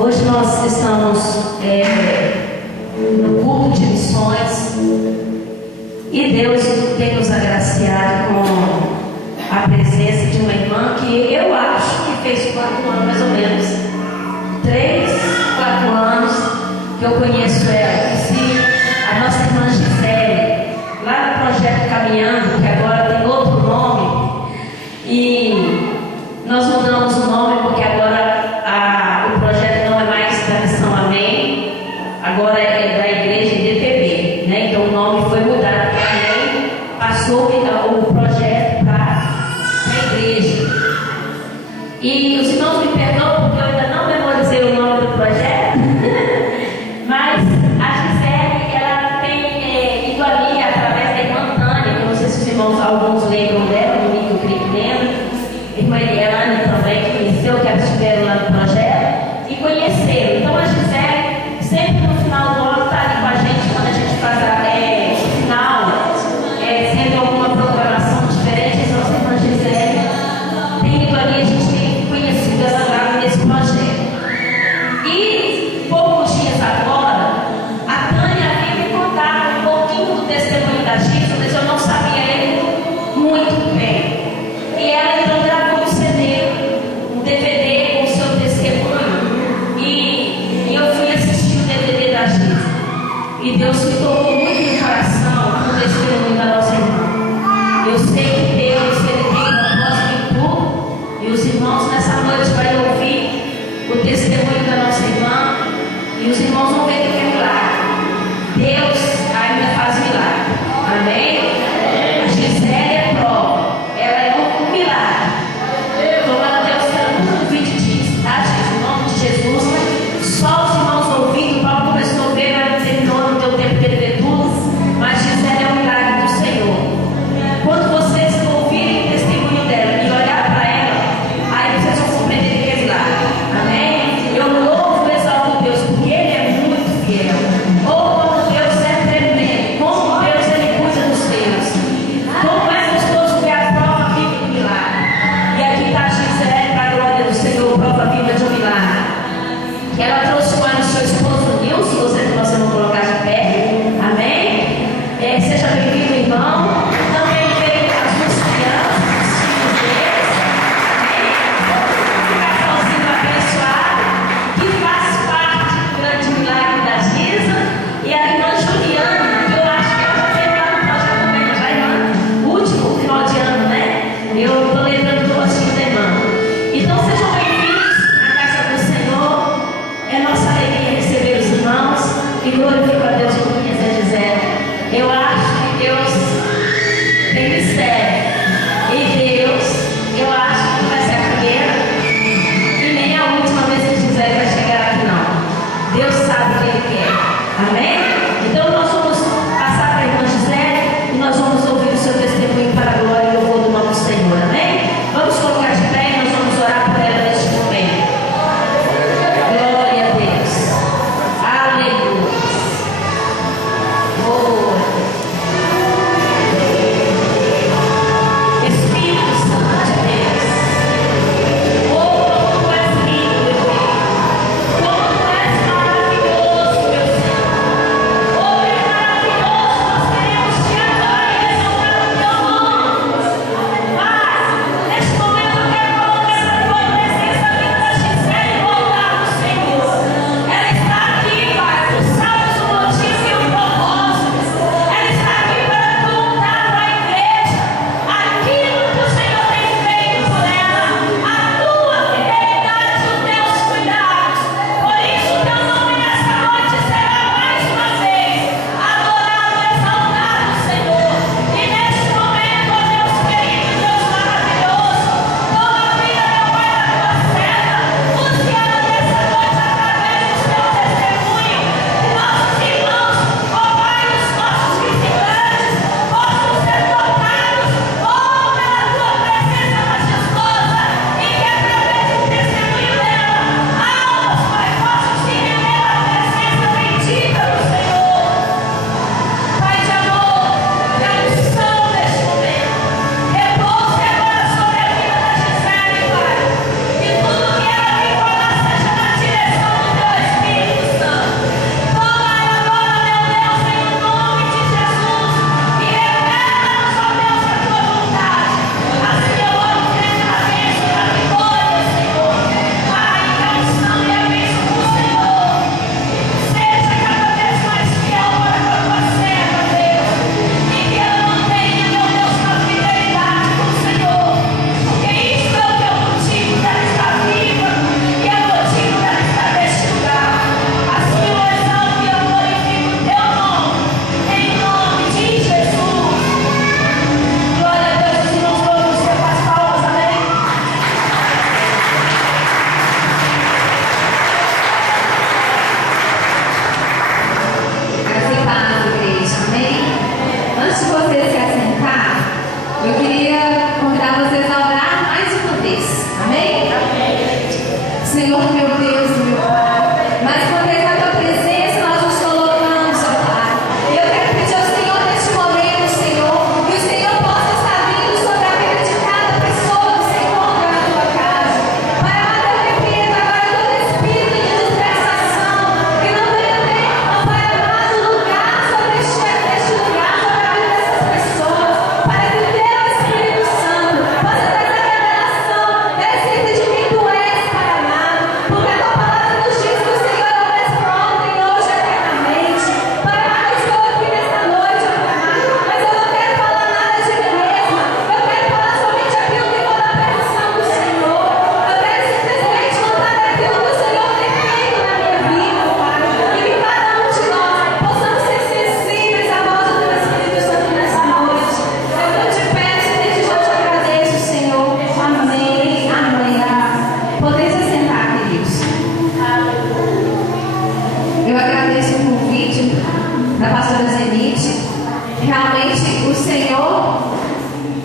Hoje nós estamos no culto de missões e Deus tem nos agraciado com a presença de uma irmã que eu acho que fez 4 anos mais ou menos, 3, 4 anos que eu conheço ela. A nossa irmã Gisele, lá no projeto Caminhando, que agora tem outro nome, e nós mudamos o nome porque agora o projeto não é mais da Missão Amém, agora é da Igreja IDPB, né? Então o nome foi mudado também, passou o projeto para a igreja. E os irmãos me perdoam porque eu ainda não memorizei o nome do projeto, mas a Gisele, ela tem ido ali através da irmã Tânia, que eu não sei se os irmãos alguns lembram dela, no livro que eu lembro. Irmã Eliane também, que conheceu, que elas estiveram lá no projeto e conheceram. Então a Gisele, sempre no final do ano, está ali com a gente, quando a gente faz o final, sempre alguma programação diferente. Então a irmã Gisele tem ido ali, a gente tem conhecido ela lá nesse projeto. E poucos dias agora, a Tânia veio me contar um pouquinho do testemunho da Gisa, mas eu não sabia ele muito bem. E ela então gravou um DVD com o seu testemunho, e eu fui assistir o DVD da Gisa, e Deus me tocou muito no coração com o testemunho da nossa irmã. Eu sei que Deus, Ele tem propósito em tudo, e os irmãos nessa noite vão ouvir o testemunho da nossa irmã, e os irmãos vão ver que é milagre. Deus ainda faz milagre. Amém? A Gisele é prova, ela é um milagre. Tomara Deus que no vídeo diz, tá, gente? Em nome de Jesus, só os irmãos ouvindo, Paulo começou a ver, vai dizer que não deu tempo de ver tudo, mas Gisele é um milagre do Senhor. Quando vocês ouvirem o testemunho dela e olhar para ela, aí vocês vão compreender que é milagre. Amém? Eu louvo e exalto Deus, porque Ele é muito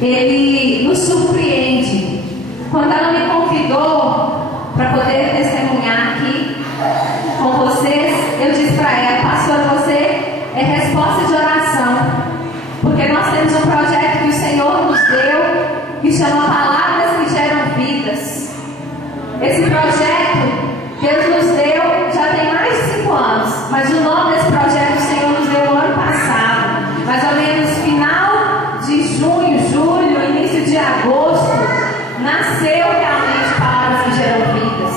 ele nos surpreende. Quando ela me convidou para poder testemunhar aqui com vocês, eu disse para ela: pastora, você é resposta de oração, porque nós temos um projeto que o Senhor nos deu, que chama Palavras que Geram Vidas. Esse projeto Deus nos deu já tem mais de 5 anos, mas o nome desse projeto o Senhor nos deu no ano passado, mais ou menos final de junho, julho, início de agosto, nasceu realmente Palavras que Geram Vidas.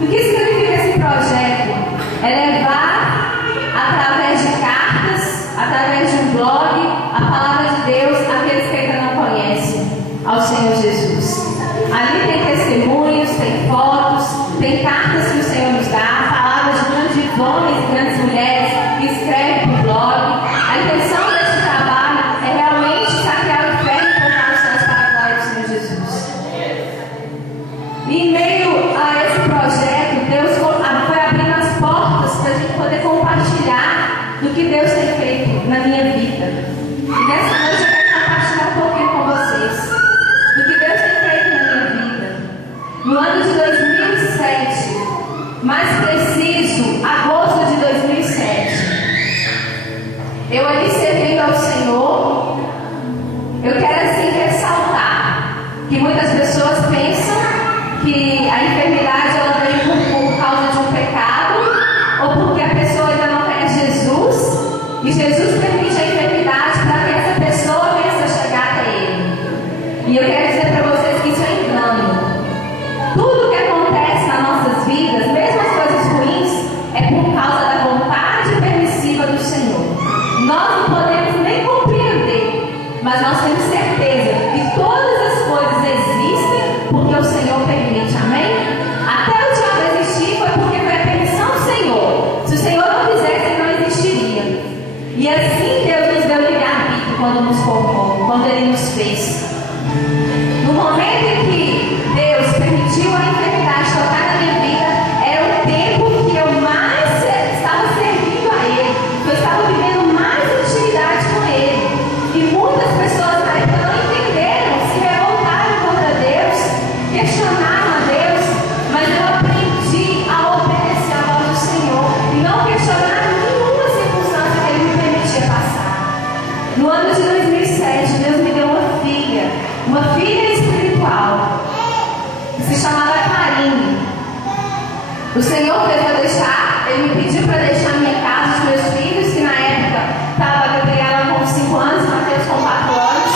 O que significa esse projeto? É levar, através de cartas, através de um blog, a palavra de Deus àqueles que ainda não conhecem ao Senhor Jesus. Ali tem testemunhos, tem fotos, tem cartas que o Senhor nos dá, palavras de grandes homens e grandes mulheres que escrevem para o blog. A intenção desse trabalho é realmente saquear o inferno e tornar os céus para a glória do Senhor Jesus. E em meio a esse projeto, Deus foi abrindo as portas para a gente poder compartilhar do que Deus tem feito na minha vida. E nessa noite eu quero compartilhar um pouquinho com vocês do que Deus tem feito na minha vida. No ano de 2007, mais preciso, agosto de 2007, eu ali servindo ao Senhor, eu quero assim ressaltar que muitas pessoas pensam que a enfermidade ela veio por causa de um pecado, ou porque a pessoa ainda não conhece Jesus, e Jesus permite a enfermidade para que essa pessoa venha a chegar até Ele. E eu quero dizer para vocês que isso é engano. Tudo que acontece nas nossas vidas, mesmo as coisas ruins, é por causa da vontade permissiva do Senhor. Nós não podemos nem compreender, mas nós temos certeza que todas as coisas existem porque o Senhor permite, amém? Até o diabo existir foi porque foi a permissão do Senhor. Se o Senhor não quisesse, ele não existiria. E assim Deus nos deu livre-arbítrio quando nos formou, quando Ele nos fez. No momento em que Deus permitiu a enfermidade tocar na minha vida, era o tempo que eu mais estava servindo a Ele, que eu estava vivendo mais intimidade com Ele. E muitas pessoas na época não entenderam, se revoltaram contra Deus, questionaram a Deus, mas eu aprendi a obedecer a voz do Senhor e não questionar nenhuma circunstância que Ele me permitia passar. No ano de 2007, Deus me deu uma filha espiritual, que se chamava Karine. O Senhor fez eu deixar, Ele me pediu para deixar minha casa, os meus filhos, que na época estava Gabriela com 5 anos, Mateus com 4 anos,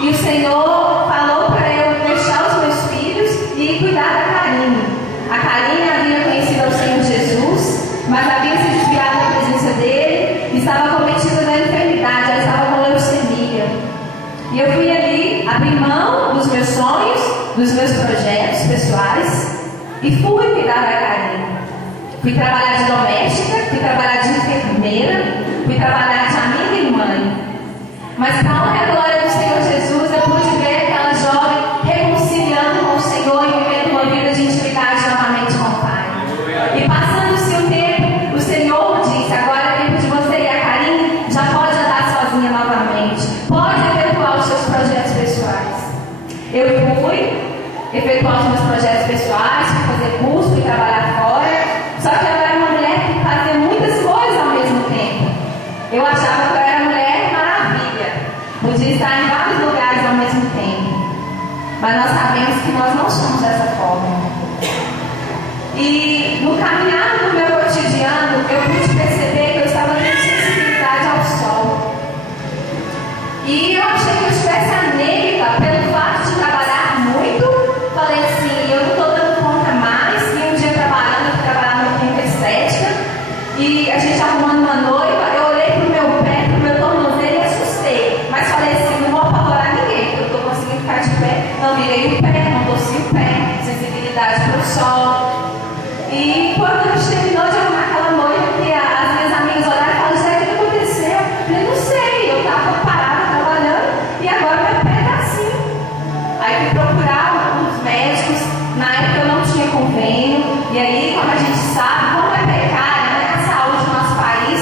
e o Senhor falou para eu deixar os meus filhos e cuidar da Karine. A Karine havia conhecido ao Senhor Jesus, mas havia se desviado da presença dele, e estava cometida da enfermidade, ela estava com leucemia. E eu fui ali abrir mão dos meus sonhos, dos meus projetos pessoais, e fui cuidar da Karine. Fui trabalhar de doméstica, fui trabalhar de enfermeira, fui trabalhar de amiga e mãe. Mas para a honra e a glória do Senhor Jesus, eu pude ver aquela jovem reconciliando com o Senhor e vivendo uma vida de intimidade novamente com o Pai. E passando-se um tempo, o Senhor disse: agora é tempo de você e a Karine já pode andar sozinha novamente. Pode efetuar os seus projetos pessoais. Eu fui efetuar os meus projetos pessoais, fui fazer curso, fui trabalhar fora. Só que eu era uma mulher que fazia muitas coisas ao mesmo tempo. Eu achava que eu era mulher maravilha, podia estar em vários lugares ao mesmo tempo. Mas nós sabemos que nós não somos dessa forma. E no caminhar do meu cotidiano, eu pude perceber que eu estava tendo sensibilidade ao sol. E eu achei que eu estivesse anêmica pelo fato de trabalhar muito. Falei assim: eu não estou dando conta mais. E um dia trabalhando, eu fui trabalhar no clínica estética, e a gente arrumando uma noiva, eu olhei para o meu pé, para o meu tornozelo e assustei. Mas falei assim: não vou apavorar ninguém, porque eu estou conseguindo ficar de pé. Não virei o pé, não torci o pé, sensibilidade para o sol. E quando a gente terminou de arrumar aquela noiva, que as minhas amigas olharam e falaram: Zé, o que aconteceu? Eu falei: não sei, eu estava parada trabalhando e agora meu pé está assim. Aí fui procurar os médicos, na época eu não tinha convênio, e aí, como a gente sabe, como é precária, né, a saúde do nosso país,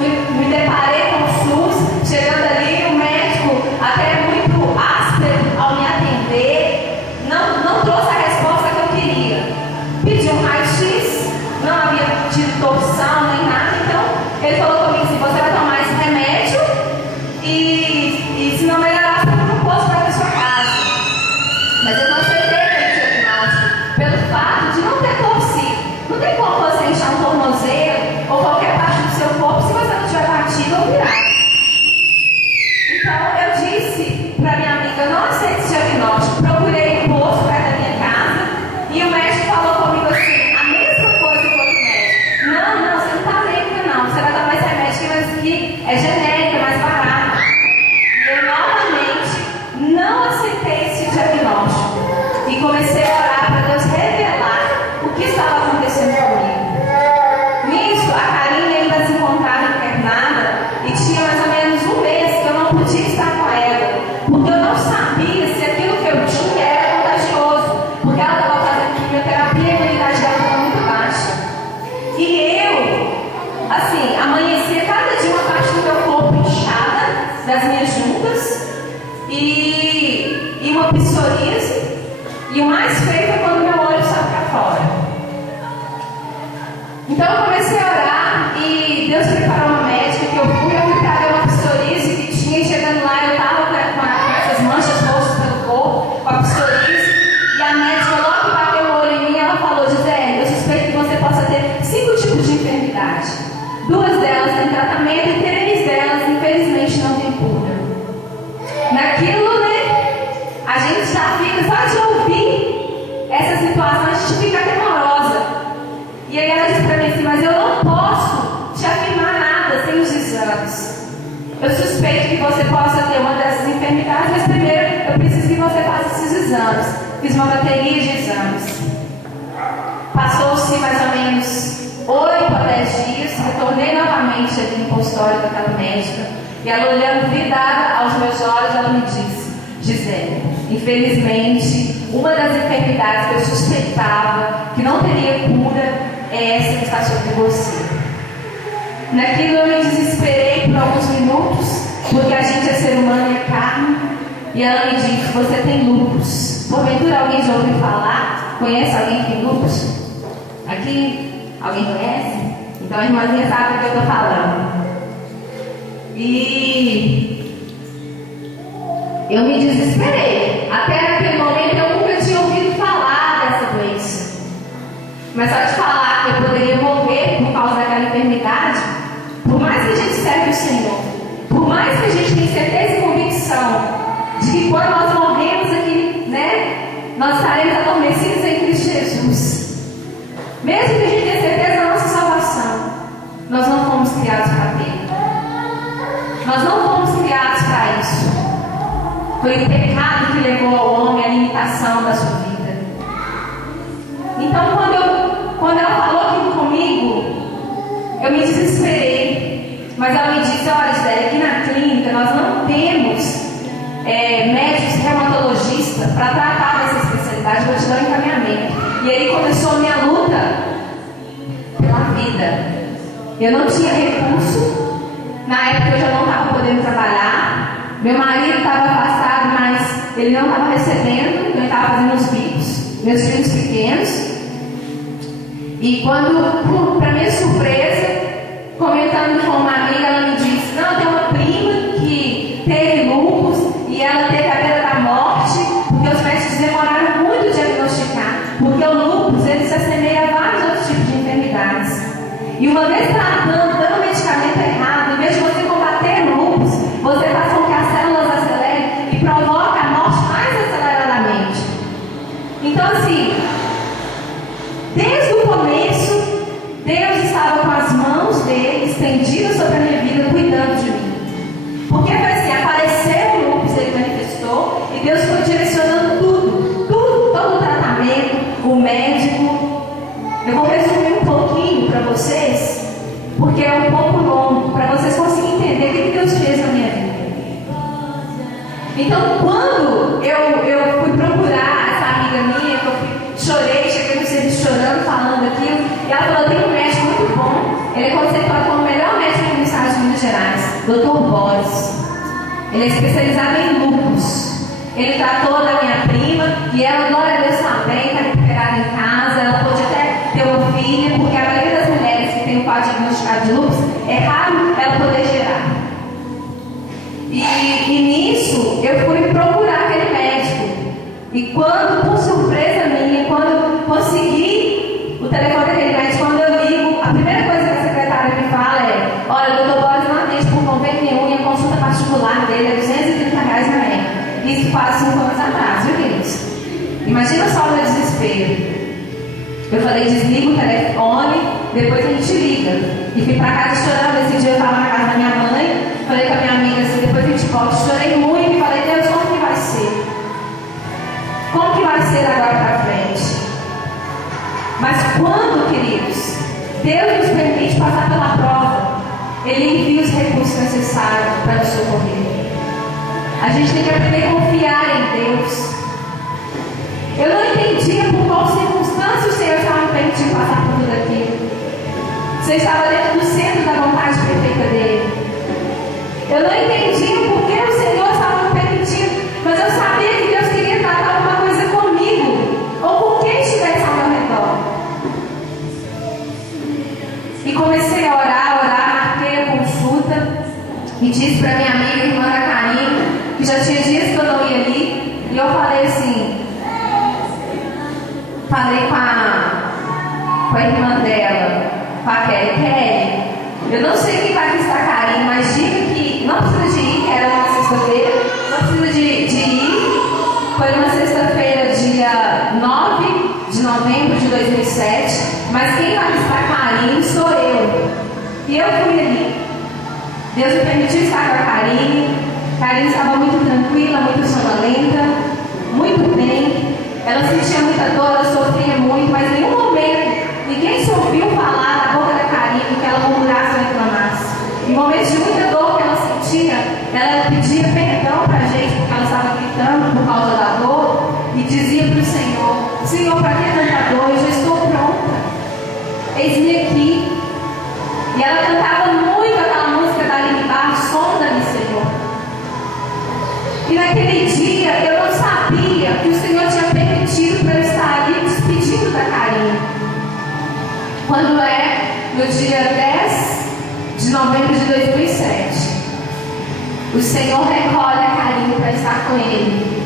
me deparei com o SUS, chegando ali, o médico até muito ácido tornozelo ou qualquer parte do seu corpo se você não tiver batido ou virado. Então eu disse para minha amiga, eu não aceito esse diagnóstico. Procurei um posto perto da minha casa e o médico falou comigo assim, a mesma coisa que o outro médico. Não, você não está lendo não, você vai tomar esse remédio mas que é genérico, é mais barato. E eu novamente não aceitei esse diagnóstico e comecei a orar para Deus revelar o que estava acontecendo comigo. Nisso, a Karine ainda se encontrava internada e tinha mais ou menos um mês que eu não podia estar com ela, porque eu não sabia se aquilo que eu tinha era contagioso, porque ela estava fazendo quimioterapia e a imunidade dela estava muito baixa. E eu, assim, amanhecia cada dia uma parte do meu corpo inchada, das minhas juntas, e uma psoríase, e o mais feio foi quando meu olho saiu para fora. Então eu comecei a orar e Deus preparou uma médica que eu fui para ver uma psoríase que tinha, e chegando lá eu estava com essas manchas roxas pelo corpo, com a psoríase, e a médica logo que bateu o olho em mim, ela falou, Gisele, eu suspeito que você possa ter 5 tipos de enfermidade. 2 delas têm tratamento e 3 delas, infelizmente, não têm cura. Naquilo, a gente já fica, só de ouvir essa situação, a gente fica temorosa. E aí ela disse para mim assim, mas eu não posso te afirmar nada sem os exames. Eu suspeito que você possa ter uma dessas enfermidades, mas primeiro eu preciso que você faça esses exames. Fiz uma bateria de exames. Passou-se mais ou menos 8 a 10 dias, retornei novamente ali no consultório daquela médica, e ela olhando vidrada aos meus olhos, ela me disse, Gisele, infelizmente, uma das enfermidades que eu suspeitava que não teria cura é essa que está sobre você. Naquilo eu me desesperei por alguns minutos, porque a gente é ser humano e é carne, e ela me disse, você tem lúpus. Porventura alguém já ouviu falar? Conhece alguém que tem lúpus? Aqui? Alguém conhece? Então a irmãzinha sabe do que eu estou falando. E eu me desesperei. Até naquele momento eu nunca tinha ouvido falar dessa doença. Mas só de falar que eu poderia morrer por causa daquela enfermidade, por mais que a gente serve o Senhor, por mais que a gente tenha certeza e convicção de que quando nós morremos aqui, nós estaremos adormecidos em Cristo Jesus. Mesmo que a gente tenha certeza da nossa salvação, nós não fomos criados para ter. Nós não fomos criados para isso. Foi o pecado que levou ao homem à limitação da sua vida. Então, quando ela falou aquilo comigo, eu me desesperei. Mas ela me disse, olha, Gisele, aqui na clínica nós não temos médicos reumatologistas para tratar dessa especialidade, vou te dar um encaminhamento. E aí começou a minha luta pela vida. Eu não tinha recurso. Na época eu já não estava podendo trabalhar. Meu marido estava afastado, mas ele não estava recebendo. Então ele estava fazendo os bicos. Meus filhos pequenos. E quando, para minha surpresa, comentando com uma amiga, ela me disse, não, tem uma prima que teve lúpus e ela teve a beira da morte, porque os médicos demoraram muito a diagnosticar, porque o lúpus ele se assemelha a vários outros tipos de enfermidades. E uma vez tratando, dando medicamento errado, em vez de você combater o lúpus, você faz com que as células acelerem e provoca a morte mais aceleradamente. Então assim, desde o começo, Deus estava com as mãos dele estendidas sobre a minha vida, cuidando de mim. Porque foi assim, apareceu o lúpus, ele manifestou, e Deus foi direcionando tudo, todo o tratamento, o médico. Eu vou resumir um pouquinho para vocês, porque é um pouco longo, para vocês conseguirem entender o que Deus fez na minha vida. Então, quando eu fui procurar essa amiga minha, que eu chorei, cheguei no serviço chorando, falando aquilo, e ela falou, tem um médico muito bom, ele é conceituado como o melhor médico do estado de Minas Gerais, Dr. Boris. Ele é especializado em lúpus. Ele tratou da minha prima, e ela, glória a Deus, também está recuperada em casa, ela pode até ter uma filha, porque a maioria das mulheres que tem o quadro diagnosticado de lúpus, é raro ela poder gerar. E nisso, eu fui procurar aquele médico. E quando, por surpresa minha, quando eu consegui o telefone daquele médico, quando eu ligo, a primeira coisa quase 5 anos atrás, viu, queridos? Imagina só o meu desespero. Eu falei, desliga o telefone, depois a gente liga. E fui pra casa chorando. Esse dia eu estava na casa da minha mãe, falei com a minha amiga assim, depois a gente volta. Chorei muito e falei, Deus, como que vai ser? Como que vai ser agora pra frente? Mas quando, queridos, Deus nos permite passar pela prova, Ele envia os recursos necessários para nos socorrer. A gente tem que aprender a confiar em Deus. Eu não entendia por qual circunstância o Senhor estava me permitindo passar por tudo aquilo. Você estava dentro do centro da vontade perfeita dele. Eu não entendia por que o Senhor estava me permitindo, mas eu sabia que Deus queria tratar alguma coisa comigo, ou com quem estivesse ao meu redor. E comecei a orar, marquei a consulta, e disse para minha amiga, irmã da Karine, que já tinha dias que eu não ia ali, e eu falei assim, falei com a irmã dela, com a Kelly, eu não sei quem vai visitar a Karine, mas diga que não precisa de ir, que era uma sexta-feira, não precisa de ir. Foi uma sexta-feira, dia 9 de novembro de 2007, mas quem vai visitar a Karine sou eu. E eu fui ali. Deus me permitiu estar com a Karine. Karine estava muito tranquila, muito sonolenta, muito bem. Ela sentia muita dor, ela sofria muito, mas em nenhum momento ninguém se ouviu falar da boca da Karine que ela murmurasse ou reclamasse. Em momentos de muita dor que ela sentia, ela pedia perdão para a gente porque ela estava gritando por causa da dor e dizia para o Senhor, Senhor, para que tanta dor? Eu já estou pronta. Eis-me aqui. E ela cantava muito aquela música da Aline Barros, sonda-me, Senhor. E naquele dia eu não sabia que o Senhor tinha permitido para eu estar ali despedindo da Karine. Quando no dia 10 de novembro de 2007, o Senhor recolhe a Karine para estar com Ele.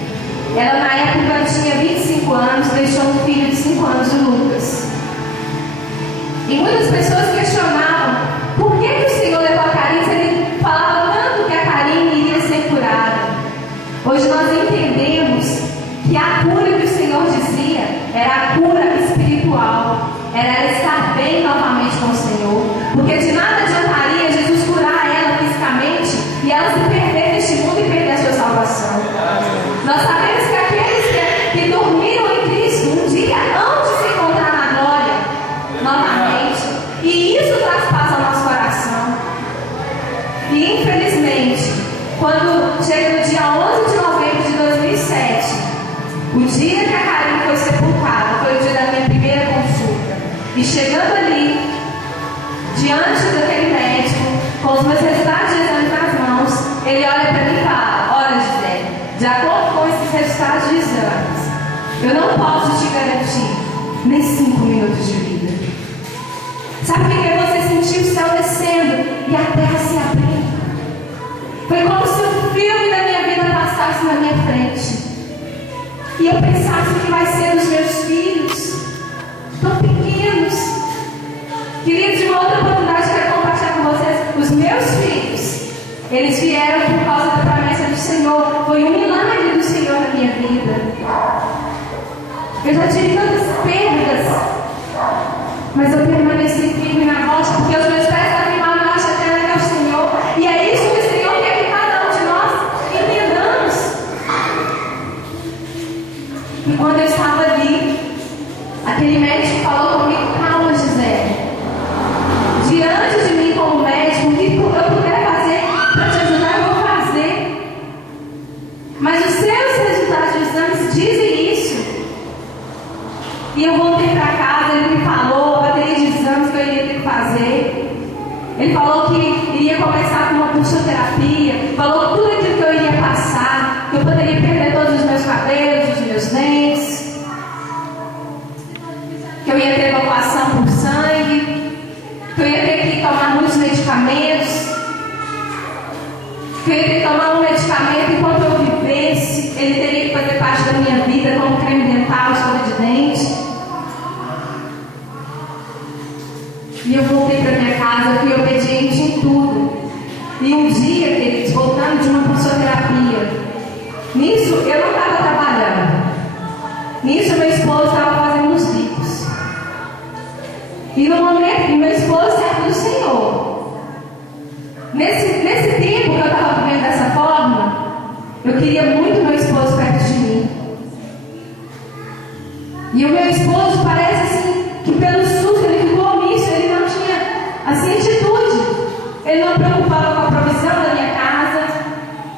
Ela na época tinha 25 anos, deixou um filho de 5 anos, o Lucas. E muitas pessoas questionavam por que o Senhor levou a Karine se Ele falava tanto que a Karine iria ser curada. Hoje nós entendemos que a cura que o Senhor dizia era a cura espiritual, era ela estar bem novamente com o Senhor, porque de nada adiantaria Jesus curar ela fisicamente e ela se perder neste mundo e perder a sua salvação. Nós sabemos que aqueles que dormiram em Cristo um dia hão de se encontrar na glória novamente, e isso traz paz ao nosso coração. E infelizmente, quando chega no dia 11 de novembro de 2007, o dia que a Karine foi sepultada, foi o dia da minha primeira consulta. E chegando ali, diante daquele médico, com os meus resultados de exame nas mãos, ele olha para mim e fala, olha, Gisele, de acordo com esses resultados de exames, eu não posso te garantir nem 5 minutos de vida. Sabe o que é você sentir o céu descendo e a terra se abrindo? Foi como se um filme da minha vida passasse na minha frente. E eu pensasse que vai ser dos meus filhos, tão pequenos. Queridos, de uma outra oportunidade, quero compartilhar com vocês. Os meus filhos, eles vieram por causa da promessa do Senhor. Foi um milagre do Senhor na minha vida. Eu já tive tantas perdas, mas eu permaneci firme na rocha, porque os meus pés estavam firmados na rocha eterna que é o Senhor. E é isso que o Senhor quer que cada um de nós entendamos. E quando eu estava ali, aquele médico falou comigo, calma, Gisele. Diante de mim como médico, o que eu puder fazer para te ajudar, eu vou fazer. Mas os seus resultados de exames dizem isso. E eu voltei para casa, ele me falou a bateria de exames que eu iria ter que fazer. Ele falou que iria começar com uma pulsoterapia, falou tudo aquilo que eu iria passar, que eu poderia perder todos os meus cabelos, os meus dentes, que eu ia ter evacuação por sangue, que eu ia ter que tomar muitos medicamentos, que eu ia ter que tomar um medicamento enquanto eu vivesse, ele teria que fazer parte da minha vida, como creme dental, escova de dente. E eu voltei para minha casa, fui obediente em tudo. E um dia, queridos, voltando de uma pulsoterapia, Nisso eu não estava trabalhando. Nisso meu esposo estava fazendo os bicos. E no momento, meu esposo serve do Senhor. Nesse tempo que eu estava vivendo dessa forma, eu queria muito meu esposo perto de mim. E o meu esposo parece assim, que pelo susto ele ficou omisso, ele não tinha assim atitude. Ele não preocupava com a provisão da minha casa.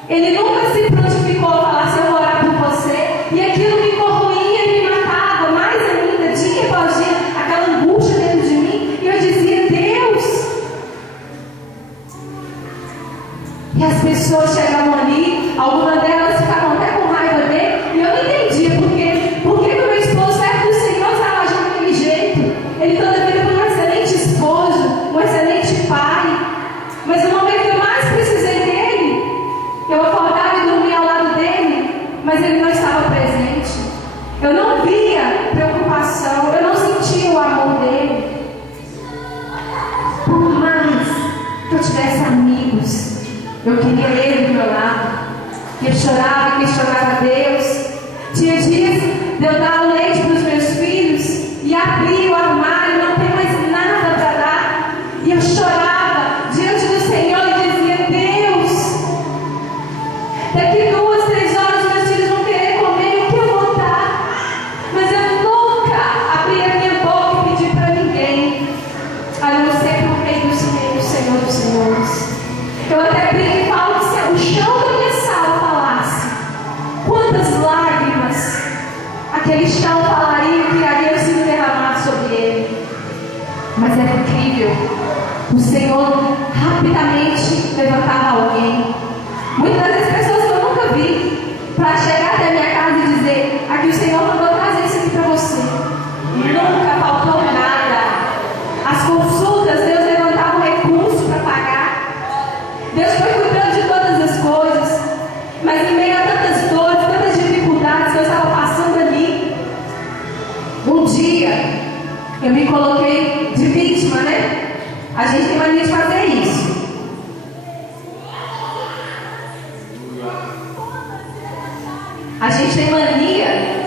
Ele nunca se prontificou a falar assim, eu vou orar por você. E aquilo me corroía e me matava mais ainda, dia após dia, aquela angústia dentro de mim. E eu dizia, Deus. E as pessoas chegavam ali, algumas delas ficavam até com raiva dele. E eu não entendia por que o meu esposo perto do Senhor estava agindo daquele jeito. Ele toda a vida foi um excelente esposo, um excelente pai. Mas no momento que eu mais precisei dele, eu acordava e dormia ao lado dele, mas ele não estava presente. Eu não via preocupação, eu não sentia o amor dele. Por mais que eu tivesse amigos, eu queria ele do meu lado. Eu chorava e questionava a Deus. Tinha dias de eu dar o leite para os meus filhos e abrir o armário, não tem mais nada para dar. E eu chorava diante do Senhor e dizia, Deus, daqui 2, 3 horas meus filhos vão querer comer o que eu vou dar. Mas eu nunca abri a minha boca e pedi para ninguém, a não ser para o Rei dos Reis, Senhor dos Senhores. Eu até brinco e falo que se o chão da minha sala falasse, quantas lágrimas aquele chão falaria que haviam sido derramadas sobre ele. Mas era incrível. O Senhor rapidamente levantava alguém. Muitas das vezes pessoas que eu nunca vi, para chegar até a minha casa e dizer, aqui o Senhor mandou trazer isso aqui para você. Nunca faltou nada. As consultas, Deus levantava um recurso para pagar. Deus foi cuidando de todas as coisas. Mas em meio a tantas dores, tantas dificuldades que eu estava passando ali, um dia eu me coloquei de vítima, né? A gente tem mania de fazer isso. A gente tem mania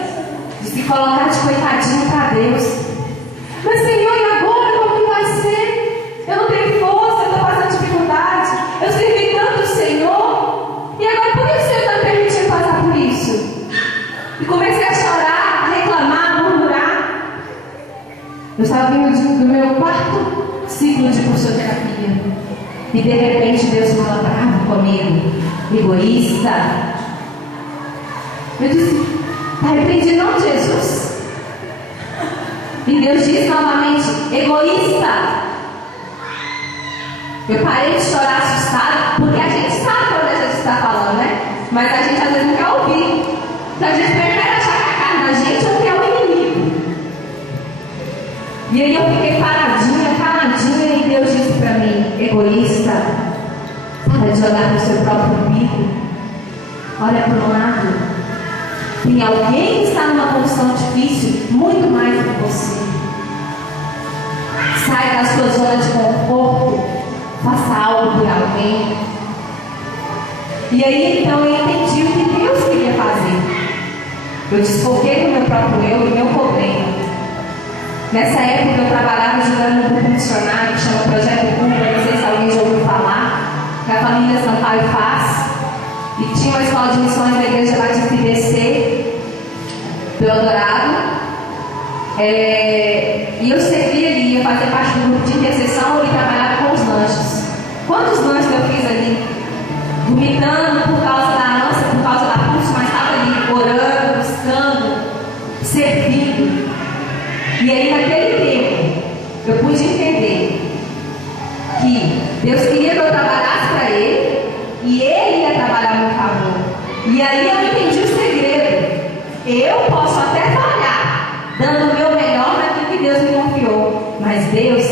de se colocar de coitadinho para Deus. Mas Senhor, e agora como que vai ser? Eu não tenho força, eu estou passando dificuldade. Eu servi tanto o Senhor. E agora por que o Senhor está me permitindo passar por isso? E comecei a chorar, a reclamar, a murmurar. Eu estava vindo do meu quarto ciclo de cursoterapia. E de repente Deus fala bravo comigo, egoísta. Eu disse, está repreendido em nome de Jesus. E Deus disse novamente, egoísta. Eu parei de chorar assustada, porque a gente sabe quando a gente está falando, né? Mas a gente às vezes não quer ouvir. Então a gente prefere achar que a cara da gente ou que é o inimigo. E aí eu fiquei paradinha, caladinha, e Deus disse para mim, egoísta, para de olhar para o seu próprio umbigo. Olha para o lado. Tem alguém que está numa condição difícil, muito mais do que você. Sai da sua zona de conforto, faça algo por alguém. E aí então eu entendi o que Deus queria fazer. Eu desfoquei do meu próprio eu e meu cobrei. Nessa época eu trabalhava ajudando um grupo missionário que chama Projeto Cuba, não sei se alguém já ouviu falar, que a família Sampaio faz. E tinha uma escola de missões da igreja lá de PDC, do Eldorado. E eu servia ali, ia fazer parte do grupo de intercessão e trabalhava com os lanches. Quantos lanches eu fiz ali? Vomitando por causa da ânsia, por causa da pulso, mas estava ali orando, buscando, servindo. E aí naquele tempo eu pude entender que Deus queria que eu trabalhasse para Ele e Ele ia trabalhar a meu favor. E aí eu entendi o segredo. Eu posso até falhar, dando o meu melhor naquilo que Deus me confiou. Mas Deus,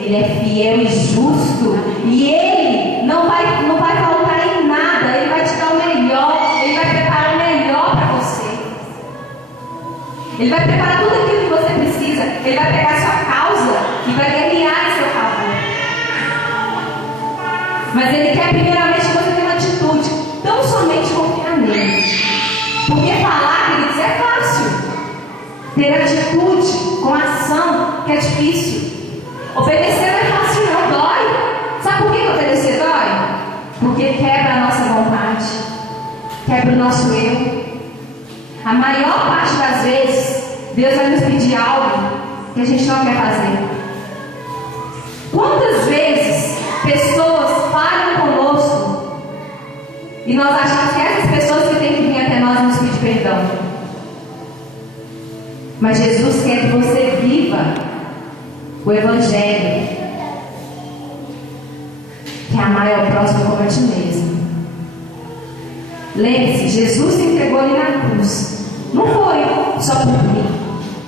Ele é fiel e justo. E Ele não vai faltar em nada. Ele vai te dar o melhor. Ele vai preparar o melhor para você. Ele vai preparar tudo aquilo que você precisa. Ele vai pegar a sua causa e vai guerrear em seu favor. Mas Ele quer primeiramente que você tenha uma atitude. Tão somente confiar nele. Porque falar, queridos, é fácil. Ter atitude com ação que é difícil. Obedecer não é fácil, não, dói. Sabe por que obedecer dói? Porque quebra a nossa vontade, quebra o nosso eu. A maior parte das vezes, Deus vai nos pedir algo que a gente não quer fazer. Quantas vezes pessoas falham conosco e nós achamos que essas pessoas que têm que vir até nós nos pedir perdão? Mas Jesus quer que você viva o Evangelho, que é amar ao próximo como a ti mesmo. Lembre-se, Jesus se entregou ali na cruz. Não foi só por mim,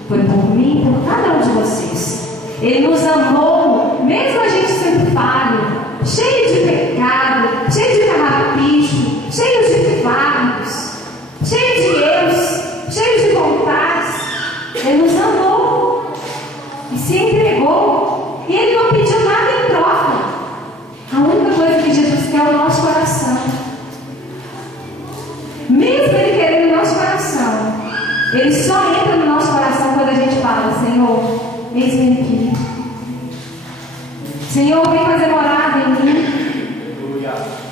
foi por mim e por cada um de vocês. Ele nos amou, mesmo a gente sendo falho, cheio de pecado, cheio de carrapicho, cheio de fardos, cheio de erros, cheio de vontades. Ele nos amou e se entregou. E Ele não pediu nada em troca. A única coisa que Jesus quer é o nosso coração. Mesmo Ele querendo o nosso coração, Ele só entra no nosso coração quando a gente fala: Senhor, eis-me aqui. Senhor, vem fazer morada em mim.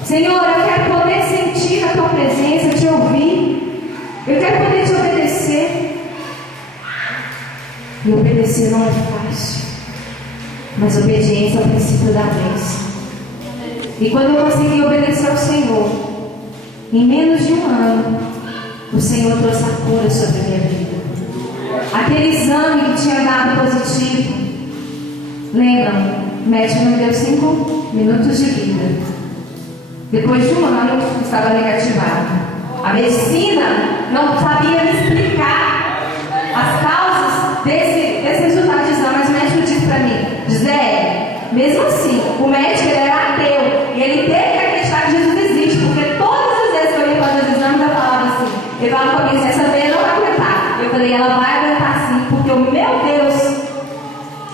Senhor, eu quero poder sentir a Tua presença, Te ouvir. Eu quero poder Te obedecer. E obedecer não é fácil, mas obediência é o princípio da bênção. E quando eu consegui obedecer ao Senhor, em menos de um ano, o Senhor trouxe a cura sobre a minha vida. Aquele exame que tinha dado positivo, lembram? O médico me deu 5 minutos de vida. Depois de um ano, estava negativado. A medicina não sabia me explicar as causas desse resultado de exame, mas o médico disse para mim: Gisele, mesmo assim, o médico ele era ateu e ele teve que acreditar que Jesus existe, porque todas as vezes que eu ia fazer os exames, eu falava assim, ele falava para mim: essa veia não vai aguentar. Eu falei: ela vai aguentar sim, porque o meu Deus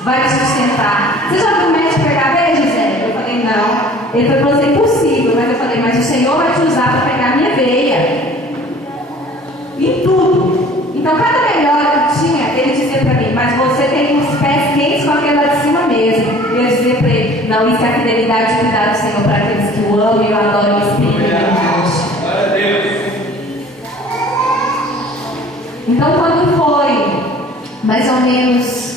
vai te sustentar. Você já viu o médico pegar a veia, Gisele? Eu falei: não. Ele falou assim: é impossível. Mas eu falei: mas o Senhor vai te usar para pegar a minha veia. Em tudo. Então, cada melhora que tinha, ele dizia para mim: mas você tem os pés quentes com aquele lá de cima mesmo. E eu dizia para ele: não, isso é a fidelidade e cuidado do Senhor para aqueles que o amam e o adoram em espírito e em verdade. Glória a Deus. Então, quando foi mais ou menos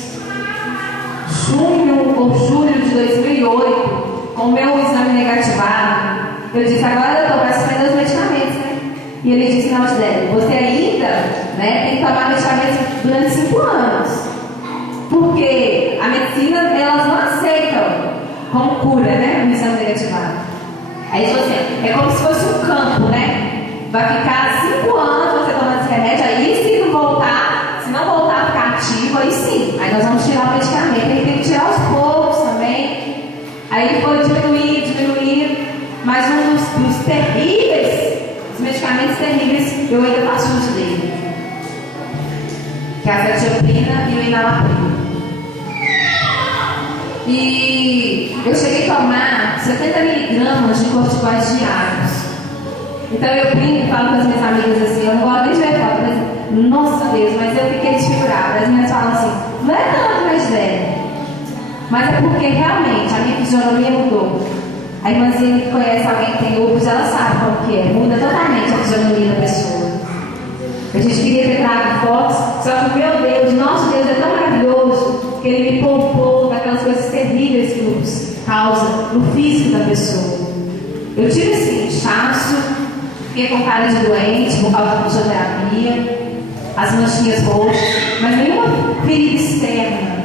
junho ou julho de 2008, com o meu exame negativado, eu disse: agora eu vai suspender os medicamentos, né? E ele disse: não, Gisele, você ainda tem que tomar medicamentos durante 5 anos. Porque a medicina, elas não aceitam como cura, né? O exame negativado. Aí você, é como se fosse um campo, né? Vai ficar 5 anos você tomando esse remédio, aí se não voltar a ficar ativo, aí sim. Aí nós vamos tirar o medicamento. Aí tem que tirar aos poucos também. Aí ele foi diminuir. Mas um dos terríveis, os medicamentos terríveis, eu ainda faço uso dele, que é a cetiapina e o enalapril. E eu cheguei a tomar 70 miligramas de corticoides diários. Então eu brinco e falo com as minhas amigas assim: eu não gosto nem de ver foto, mas nossa Deus, mas eu fiquei desfigurada. As meninas falam assim: não é tanto, mais velho. Mas é porque realmente a minha fisionomia mudou. A irmãzinha que conhece alguém que tem lúpus, ela sabe como que é. Muda totalmente a fisionomia da pessoa. A gente queria ter trago fotos, só que, meu Deus, nosso Deus é tão maravilhoso que Ele me poupou daquelas coisas terríveis que o lúpus causa no físico da pessoa. Eu tive assim, inchaço, fiquei com cara de doente por causa da fisioterapia, as manchinhas roxas, mas nenhuma ferida externa.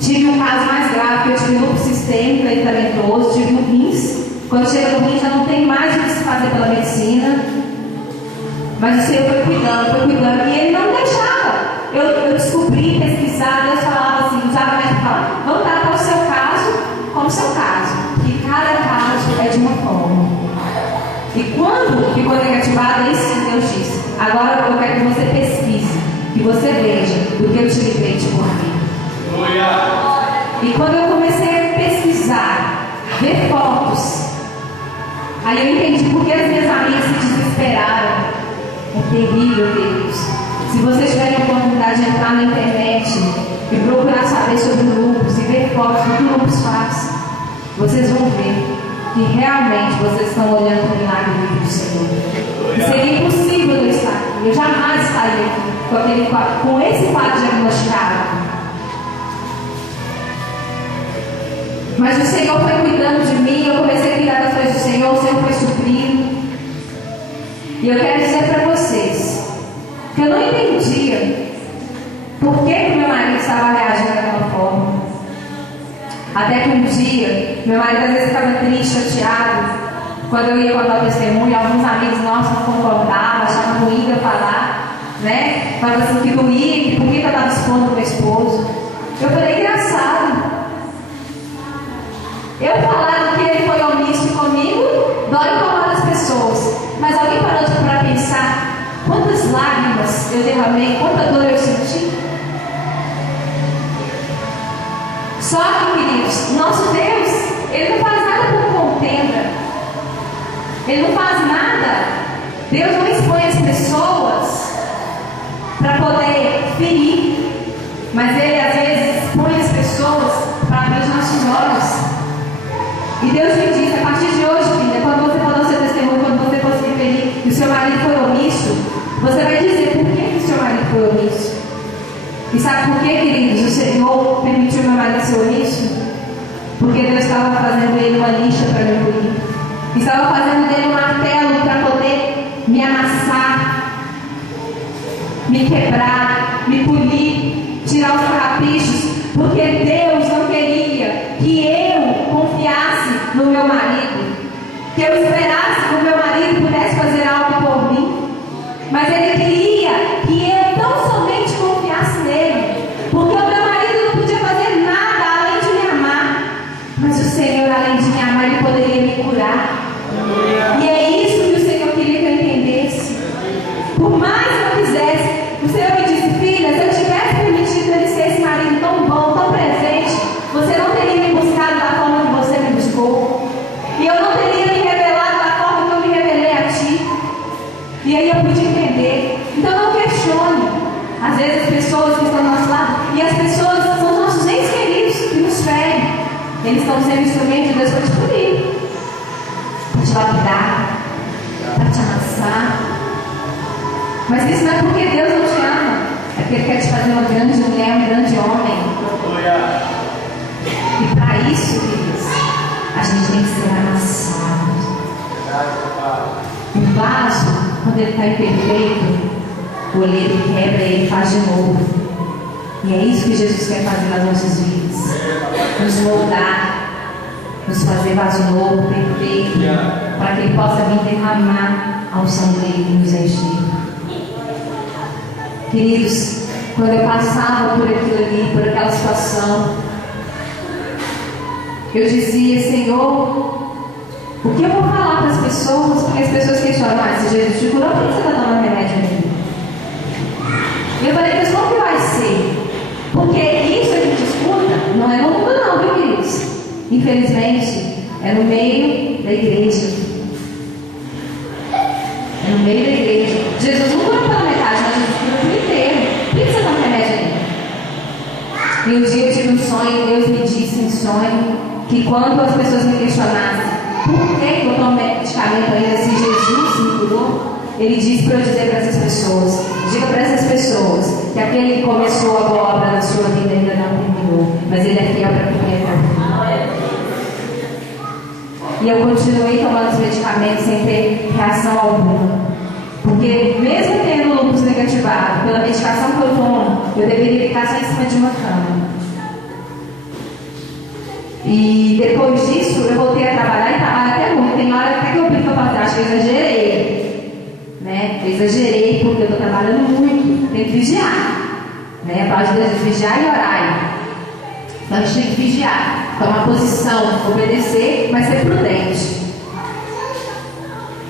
Tive um caso mais grave, que eu tive lúpus sistêmico medicamentoso, tive um rins. Quando chega no rins já não tem mais o que se fazer pela medicina. Mas o Senhor foi cuidando, e Ele não deixava. Eu descobri, pesquisar, Deus falava assim, usava mais para falar: vamos tratar o seu caso como o seu caso, que cada caso é de uma forma. E quando ficou negativado, aí sim Deus disse: agora eu quero que você pesquise, que você veja do que eu te livrei de por mim. E quando eu comecei a pesquisar, ver fotos, aí eu entendi por que as minhas amigas se desesperaram É terrível, queridos. Se vocês tiverem a oportunidade de entrar na internet e procurar saber sobre lupus e ver fotos do que o lupus faz, vocês vão ver que realmente vocês estão olhando para o milagre do Senhor. E seria impossível eu estar aqui. Eu jamais estaria aqui com esse quadro diagnosticado. Mas o Senhor foi cuidando de mim, eu comecei a cuidar das coisas do Senhor, o Senhor foi suprindo. E eu quero dizer para vocês que eu não entendia por que o meu marido estava reagindo daquela forma. Até que um dia, meu marido às vezes ficava triste, chateado, quando eu ia contar o testemunho, alguns amigos nossos não concordavam, achavam ruim eu falar, né? Falavam assim que doía, por que eu estava expondo o meu esposo. Eu falei, engraçado. Eu falando que ele foi omisso comigo, dói com outras pessoas. Mas alguém parou para pensar quantas lágrimas eu derramei, quanta dor eu senti? Só que, queridos, nosso Deus, Ele não faz nada por contenda. Ele não faz nada. Deus não expõe as pessoas para poder ferir. Mas Ele, às vezes, expõe as pessoas para abrir os nossos olhos. E Deus me disse, a partir de hoje, filha, quando você falar o seu testemunho, quando você for se referir que o seu marido foi omisso, você vai dizer por que o seu marido foi omisso. E sabe por que, queridos, o Senhor permitiu meu marido ser omisso? Porque Deus estava fazendo ele uma lixa para me polir. Estava fazendo dele um martelo para poder me amassar, me quebrar, me polir, tirar os carrapichos. Porque Deus não queria que eu confiasse no meu marido, que eu esperasse que o meu marido pudesse fazer algo por mim. Mas Ele queria que eu tão somente confiasse nele, porque o meu marido não podia fazer nada além de me amar. Mas o Senhor, além de me amar, Ele poderia me curar. E é isso que o Senhor queria que eu entendesse. Por mais que eu quisesse, o Senhor me disse, filha, se eu tivesse permitido ele ser esse marido tão bom, tão presente, você não teria me buscado da forma que você me buscou. E eu não teria me revelado da forma que eu me revelei a ti. E aí eu pude entender. Então não questione. Às vezes as pessoas que estão do nosso lado, e as pessoas são os nossos entes queridos que nos ferem. Eles estão sendo instrumentos de Deus para te punir, para te lapidar, para te amassar. Mas isso não é porque Deus não te ama, é porque Ele quer te fazer uma grande mulher, um grande homem. E para isso, queridos, a gente tem que ser amassado. O vaso, quando ele está imperfeito, o oleiro quebra e ele faz de novo. E é isso que Jesus quer fazer nas nossas vidas: nos moldar, nos fazer vaso novo, perfeito, para que Ele possa vir derramar a unção dele e nos encher. Queridos, quando eu passava por aquilo ali, por aquela situação, eu dizia, Senhor, o que eu vou falar para as pessoas? Porque as pessoas questionam, se Jesus te curou, por que você está tomando remédio nele? Eu falei, mas como que vai ser? Porque isso a gente escuta, não é no mundo não, viu, queridos? Infelizmente, é no meio da igreja. É no meio da igreja. Jesus não curou pela metade, mas Jesus curou pelo inteiro. Por que você toma remédio nele? E um dia eu tive um sonho, Deus me disse em sonho, que quando as pessoas me questionassem por que eu tomo medicamento ainda se Jesus me curou, Ele disse para eu dizer para essas pessoas, diga para essas pessoas que aquele que começou a boa obra na sua vida ainda não terminou, mas Ele é fiel para completar. E eu continuei tomando os medicamentos sem ter reação alguma, porque mesmo tendo lúpus negativado, pela medicação que eu tomo, eu deveria ficar só em cima de uma cama. E depois disso eu voltei a trabalhar e trabalho até muito. Tem hora até que eu brinco, eu falo, acho que eu exagerei, né? Eu exagerei porque eu estou trabalhando muito, tenho que vigiar, né? A palavra de Deus diz vigiar e orar. Então a gente tem que vigiar, tomar posição, obedecer, mas ser prudente.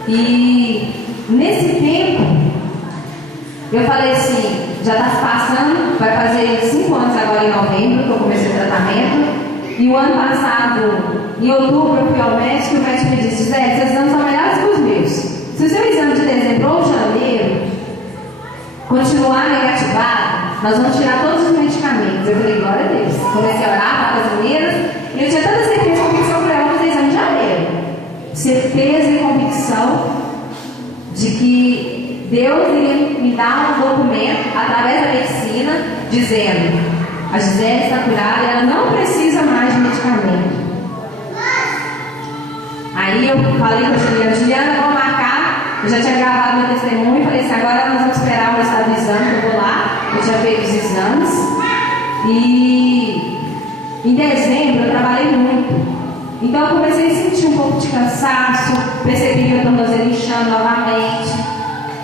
E nesse tempo eu falei assim, já está passando, vai fazer 5 anos agora em novembro que eu comecei o tratamento. E o ano passado, em outubro, eu fui ao médico e o médico me disse, Zé, seus exames são melhores que os meus. Se o seu exame de dezembro ou janeiro continuar negativado, nós vamos tirar todos os medicamentos. Eu falei, glória a Deus. Comecei a orar para as meninas e eu tinha tanta certeza e convicção para ela fazer exame de janeiro. Certeza e convicção de que Deus iria me dar um documento através da medicina dizendo: a Gisele está curada e ela não precisa mais de medicamento. Aí eu falei com a Juliana, vamos marcar. Eu já tinha gravado meu testemunho e falei assim: agora nós vamos esperar o resultado do exame, eu vou lá. Eu já fiz os exames e em dezembro eu trabalhei muito. Então eu comecei a sentir um pouco de cansaço, percebi que eu tornozelo inchando novamente.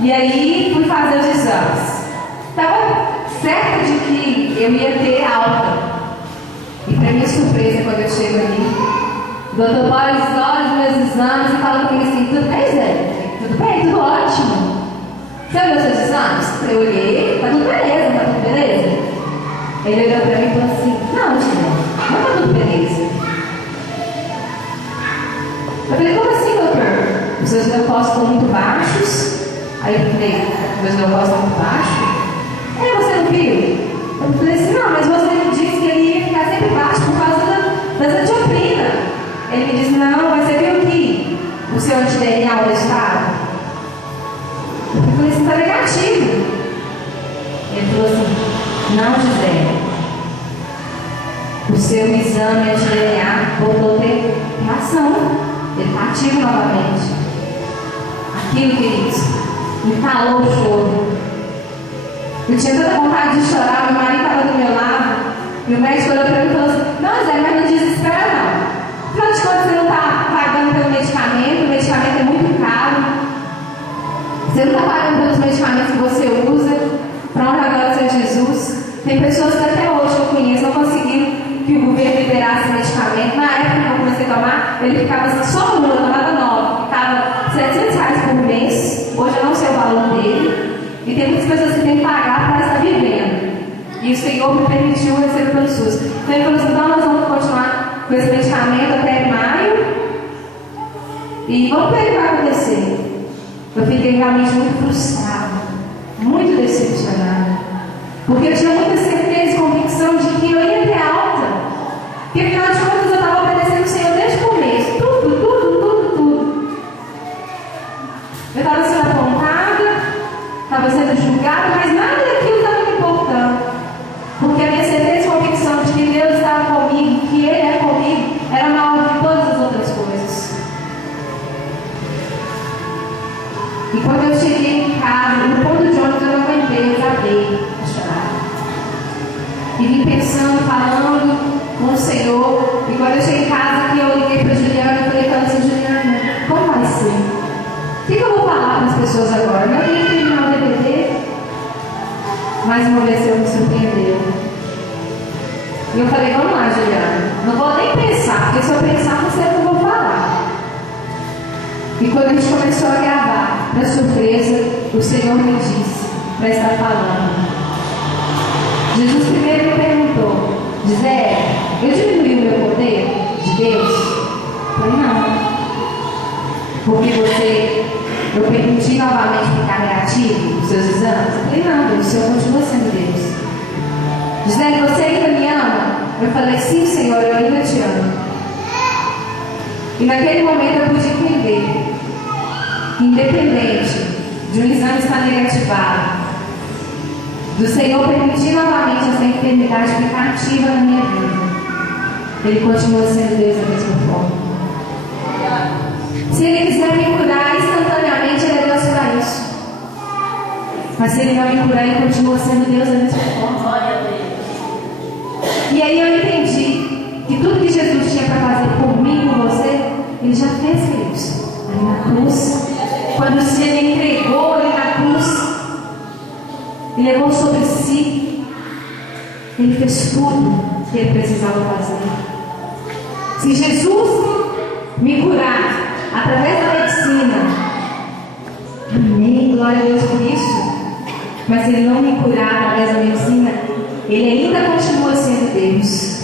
E aí fui fazer os exames. Estava certa de que eu ia ter alta. E para minha surpresa, quando eu chego ali, o doutor olha os meus exames e fala comigo assim: tudo bem, Zé? Tudo bem? Tudo ótimo. Você olhou os seus exames? Eu olhei, tá tudo beleza, tá tudo beleza? Ele olhou para mim e falou assim: não, Gisele, não tá tudo beleza. Eu falei: como assim, doutor? Os seus leucócitos estão muito baixos. Aí eu falei: meus leucócitos estão muito baixos? Aí você não viu? Eu falei assim: não, mas você me disse que ele ia ficar sempre baixo por causa das antiocrinas. Ele me disse: não, mas você viu que o seu anti-DNA é o estado? Eu falei assim: está negativo. Ele falou assim: não, Gisele, o seu exame anti-DNA voltou a ter reação. Ele está ativo novamente. Aquilo, queridos, me calou o choro. Eu tinha tanta vontade de chorar, meu marido estava do meu lado, e o médico olhou para mim e falou assim: não, Zé, mas não desespera não. Afinal de contas, você não está pagando pelo medicamento, o medicamento é muito caro. Você não está pagando pelos medicamentos que você usa, para honrar a glória de Jesus. Tem pessoas que até hoje eu conheço não conseguiram que o governo liberasse medicamento. Na época que eu comecei a tomar, ele ficava só um, eu tomava 9, ficava R$700 por mês. Hoje eu não sei o valor dele. E tem muitas pessoas que têm que pagar para estar vivendo. E o Senhor me permitiu receber pelo SUS. Então ele falou assim: então nós vamos continuar com esse medicamento até maio. E vamos ver o que vai acontecer. Eu fiquei realmente muito frustrada, muito decepcionada. Porque eu tinha muita certeza e convicção de que eu ia ter alta. Porque afinal de contas eu estava obedecendo o Senhor desde o começo. Tudo. Eu estava sendo apontada, estava sendo julgada, mas nada daquilo estava me importando. Porque a minha certeza e convicção de que Deus estava comigo, que Ele é comigo, era maior do que todas as outras coisas. E quando eu cheguei em casa, no ponto de ônibus, eu não aguentei, eu acabei de chorar. E vim pensando, falando com o Senhor. E quando eu cheguei em casa, eu liguei para a Juliana e falei para ela assim: Juliana, como vai ser? O que eu vou falar para as pessoas agora? Eu tenho que terminar o DVD. Mais uma vez eu me surpreendeu. E eu falei: vamos lá, Juliana, não vou nem pensar, porque se eu pensar, não sei o que eu vou falar. E quando a gente começou a gravar, para surpresa, o Senhor me disse para estar falando. Jesus primeiro me perguntou: Gisele, eu diminui o meu poder de Deus? Eu falei: não. Porque eu permiti novamente ficar negativo nos seus exames? Eu falei: não, Deus, o Senhor continua sendo Deus. Gisele, você ainda me ama? Eu falei: sim, Senhor, eu ainda te amo. E naquele momento eu pude entender que, independente de um exame estar negativado, do Senhor permitir novamente essa enfermidade ficar ativa na minha vida, Ele continua sendo Deus da mesma forma. Se Ele quiser me curar instantaneamente, Ele é Deus para isso. Mas se Ele não me curar, Ele continua sendo Deus da mesma forma. E aí eu entendi que tudo que Jesus tinha para fazer por mim e por você, Ele já fez, queridos. Ali na cruz, quando Ele entregou ali na cruz, Ele levou sobre si, Ele fez tudo que Ele precisava fazer. Se Jesus me curar através da medicina, amém, glória a Deus por isso. Mas Ele não me curar através da medicina, Ele ainda continua sendo Deus.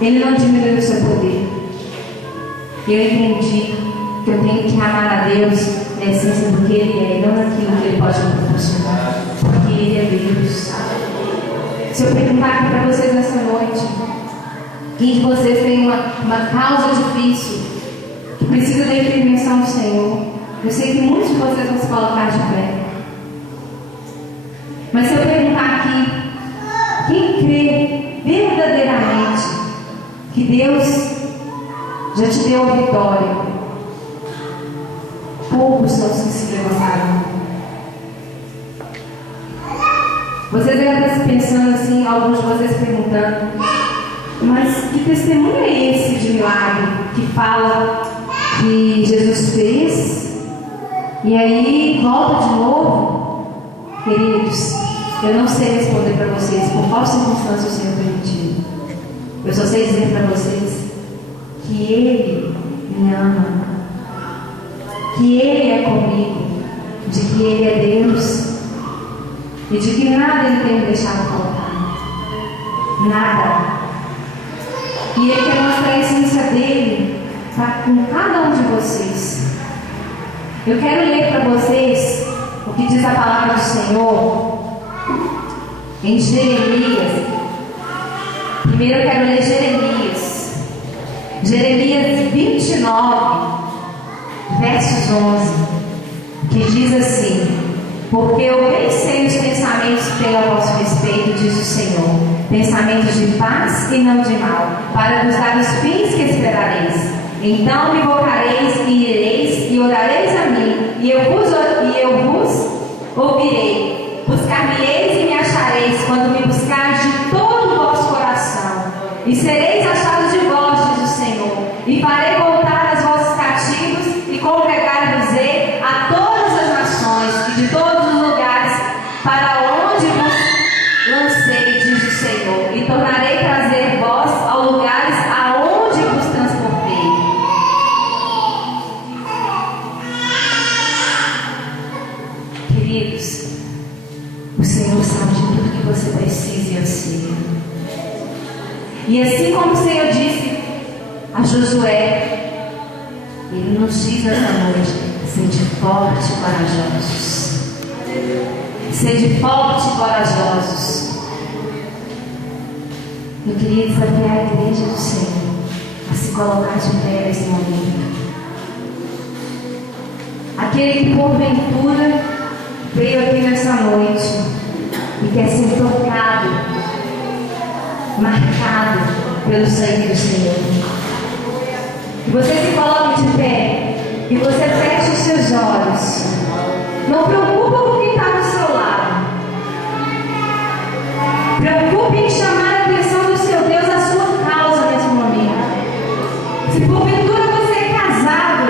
Ele não diminuiu o seu poder. E eu entendi que eu tenho que amar a Deus na essência do que Ele é, e não naquilo que Ele pode me proporcionar. Porque Deus. Se eu perguntar aqui para vocês nessa noite, quem de vocês tem uma causa difícil, que precisa da intervenção do Senhor, eu sei que muitos de vocês vão se colocar de pé. Mas se eu perguntar aqui, quem crê verdadeiramente que Deus já te deu a vitória, poucos são os que se levantaram. Vocês devem estar pensando assim, alguns de vocês perguntando, mas que testemunho é esse de milagre que fala que Jesus fez e aí volta de novo? Queridos, eu não sei responder para vocês por qual circunstância o Senhor permitiu. Eu só sei dizer para vocês que Ele me ama, que Ele é comigo, de que Ele é Deus e de que nada Ele tem me deixado faltar. Nada. E Ele quer mostrar a essência dele com cada um de vocês. Eu quero ler para vocês o que diz a palavra do Senhor em Jeremias. Primeiro eu quero ler Jeremias 29, versos 11, que diz assim: porque eu bem sei os pensamentos que tenho a vosso respeito, diz o Senhor, pensamentos de paz e não de mal, para vos dar os fins que esperareis. Então me invocareis e ireis e orareis a mim, e eu vos ouvirei. Buscar-me-eis e me achareis, quando me buscardes de todo o vosso coração. E sereis achados de vós, diz o Senhor, e farei voltar os vossos cativos e congregar-vos-ei a todas as nações e de todos os lugares para onde vos lancei, diz o Senhor, e tornarei trazer vós aos lugares aonde vos transportei. Queridos, o Senhor sabe de tudo que você precisa e anseia. E assim como o Senhor disse a Josué, Ele nos diz nessa noite: sede forte e corajosos. Sede forte e corajosos. Eu queria desafiar a igreja do Senhor a se colocar de pé nesse momento. Aquele que porventura veio aqui nessa noite e quer ser tocado, marcado pelo sangue do Senhor. Que você se coloque de pé e você feche os seus olhos. Não preocupa com quem está do seu lado. Preocupe em chamar a atenção do seu Deus à sua causa nesse momento. Se porventura você é casado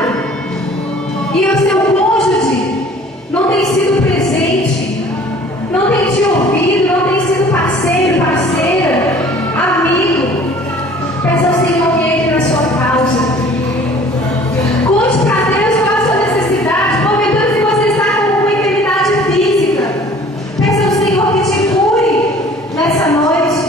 e o seu cônjuge não tem sido presente, não tem te ouvido, não tem sido parceiro, parceira, amigo, peça ao Senhor que entre na sua causa. Conte para Deus qual é a sua necessidade. Porventura, se você está com uma enfermidade física, peça ao Senhor que te cure nessa noite.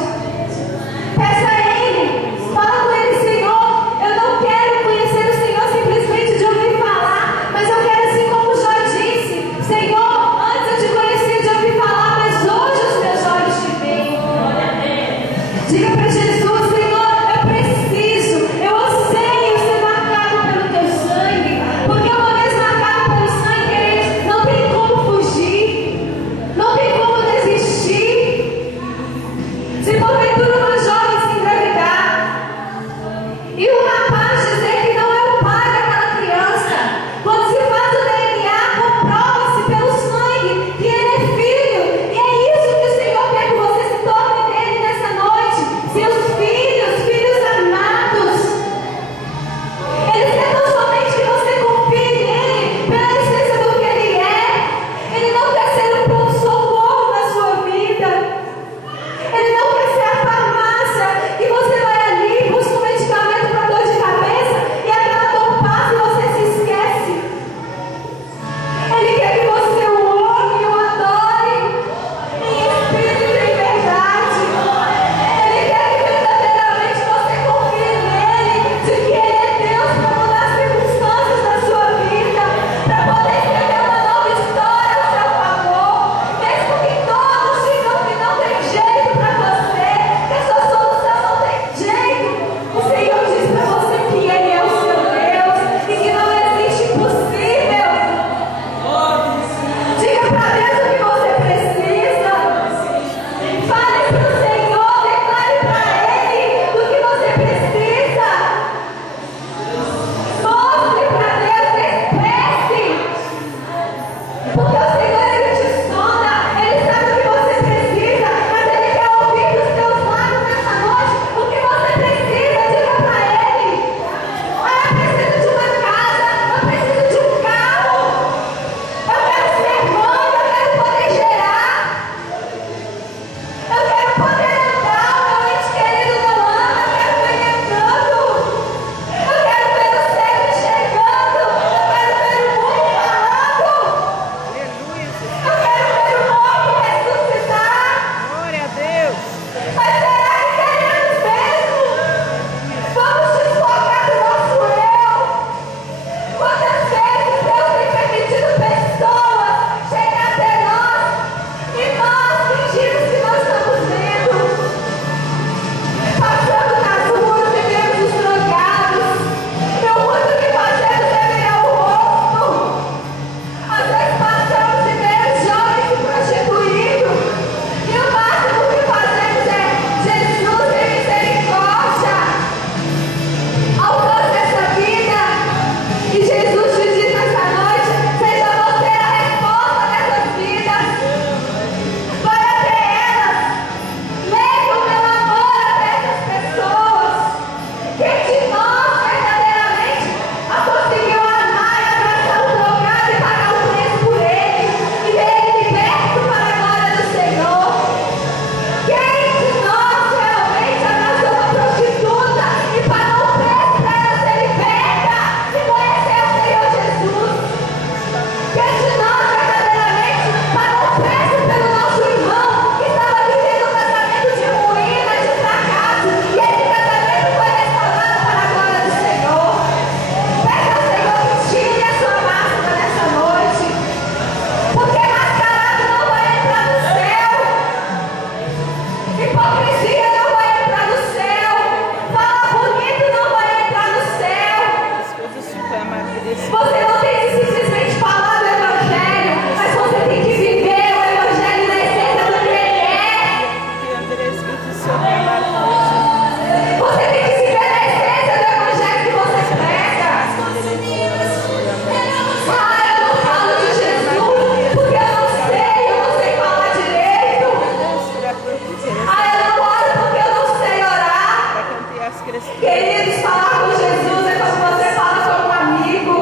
vezes falar com Jesus é como você fala com um amigo.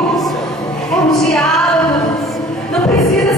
É um diálogo. Não precisa